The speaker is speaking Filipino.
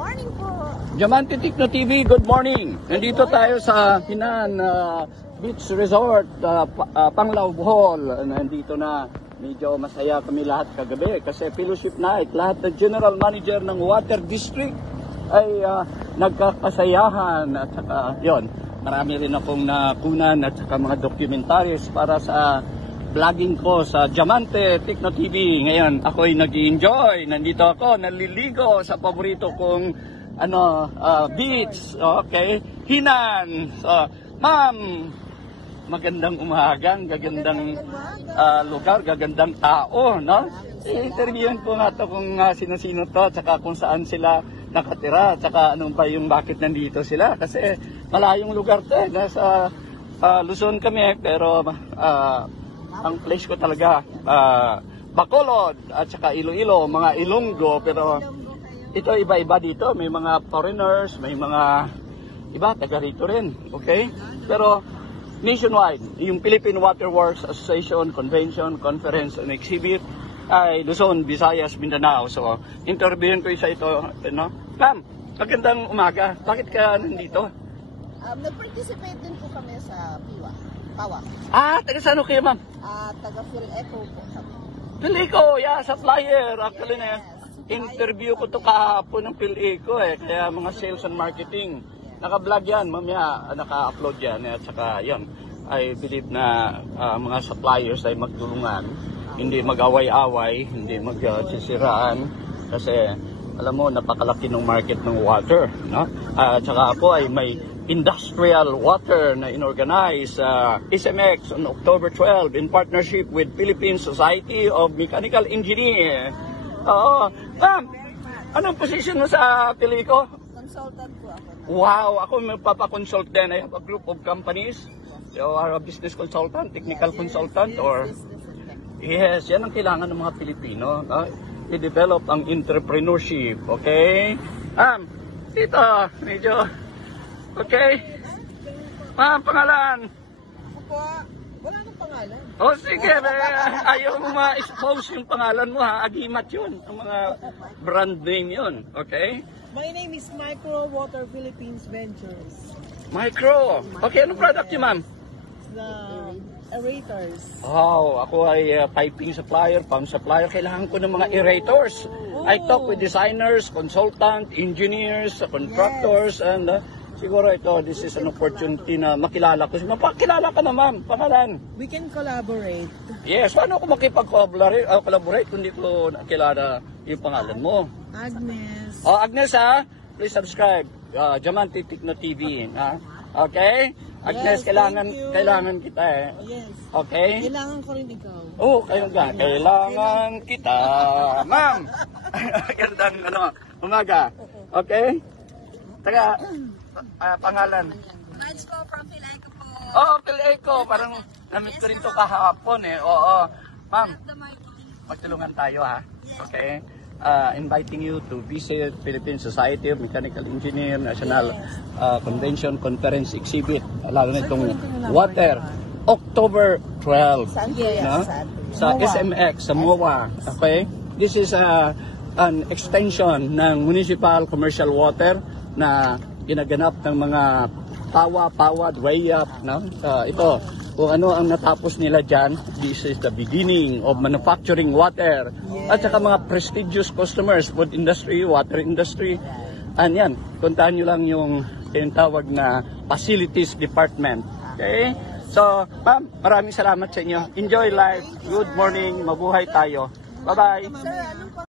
morning po. Diamante Techno TV, good morning. Nandito tayo sa Hinan Beach Resort, Panglao, Bohol. Nandito na, medyo masaya kami lahat kagabi kasi fellowship night. Lahat ng general manager ng Water District ay nagkakasayahan at saka yun. Marami rin akong nakunan at saka mga documentaries para sa vlogging ko sa Diamante Techno TV. Ngayon, ako'y nag-enjoy. Nandito ako, naliligo sa paborito kong beach. Okay? Hinan. So, ma'am, magandang umagang, gagandang lugar, gagandang tao, no? I-interviewin ko nga to kung sino-sino to, tsaka kung saan sila nakatira, tsaka anong ba yung bakit nandito sila. Kasi malayong lugar to, nasa Luzon kami, pero ang place ko talaga, Bacolod at saka Iloilo, mga Ilonggo, pero ito iba-iba dito. May mga foreigners, may mga iba, taga rito rin, okay? Pero nationwide, yung Philippine Water Works Association, Convention, Conference, and Exhibit ay Luzon, Visayas, Mindanao. So, interviewin ko isa ito, no? Ma'am, magandang umaga. Bakit ka nandito? Nag-participate din po kami sa PAWA. Taga saan kayo, ma'am? Taga PhilEco po. PhilEco, yeah, supplier. Actually, interview ko to kahapon ng PhilEco kaya mga sales and marketing. Naka-vlog yan, mamaya naka-upload yan. At saka yan, I believe na mga suppliers ay magtulungan. Hindi mag-away-away, hindi magsisiraan. Kasi alam mo, napakalaki ng market ng water. No? At saka ako ay may industrial water na inorganize SMX on October 12 in partnership with Philippine Society of Mechanical Engineers. Oo. Ma'am, anong position mo sa PhilEco? Consultant po ako. Wow, ako magpapakonsult din. I have a group of companies. You are a business consultant, technical consultant, or... Yes, yan ang kailangan ng mga Pilipino. I-develop ang entrepreneurship, okay? Dito, medyo... Okay? Ma'am, pangalan? Ako po, wala nang pangalan. O sige, ayaw mo ma-expose yung pangalan mo ha. Agimat yun, ang mga brand name yun, okay? My name is Micro Water Philippines Ventures. Micro. Okay, anong product yun, ma'am? The aerators. Wow, ako ay piping supplier, pump supplier. Kailangan ko ng mga aerators. I talk with designers, consultant, engineers, contractors, and siguro ito, this is an opportunity na makilala ko. Mapakilala ka na, ma'am. Pangalan? We can collaborate. Yes, paano ako makipag-collaborate kung hindi ko nakilala yung pangalan mo? Agnes. Agnes ha, please subscribe. Diamante Techno TV. Okay? Agnes, Yes, kailangan kita Yes. Okay? Kailangan ko rin ikaw. Kailangan kita. Ma'am! Gandang umaga. Okay? Taga, pangalan. Nice po from PhilEco po. PhilEco. Parang namit ko rin ito kahapon Oo. Ma'am, magtulungan tayo ha. Okay? Inviting you to visit Philippine Society of Mechanical Engineers National Convention Conference Exhibit. Lalo na itong water. October 12. No? Sa SMX, sa MOA. Okay? This is an extension ng municipal commercial water na ginaganap ng mga PAWA, DWEAP. No? Ito, kung ano ang natapos nila dyan, this is the beginning of manufacturing water. At saka mga prestigious customers, food industry, water industry. Yan, puntahan nyo lang yung tinatawag na facilities department. Okay? So, ma'am, maraming salamat sa inyo. Enjoy life. Good morning. Mabuhay tayo. Bye-bye.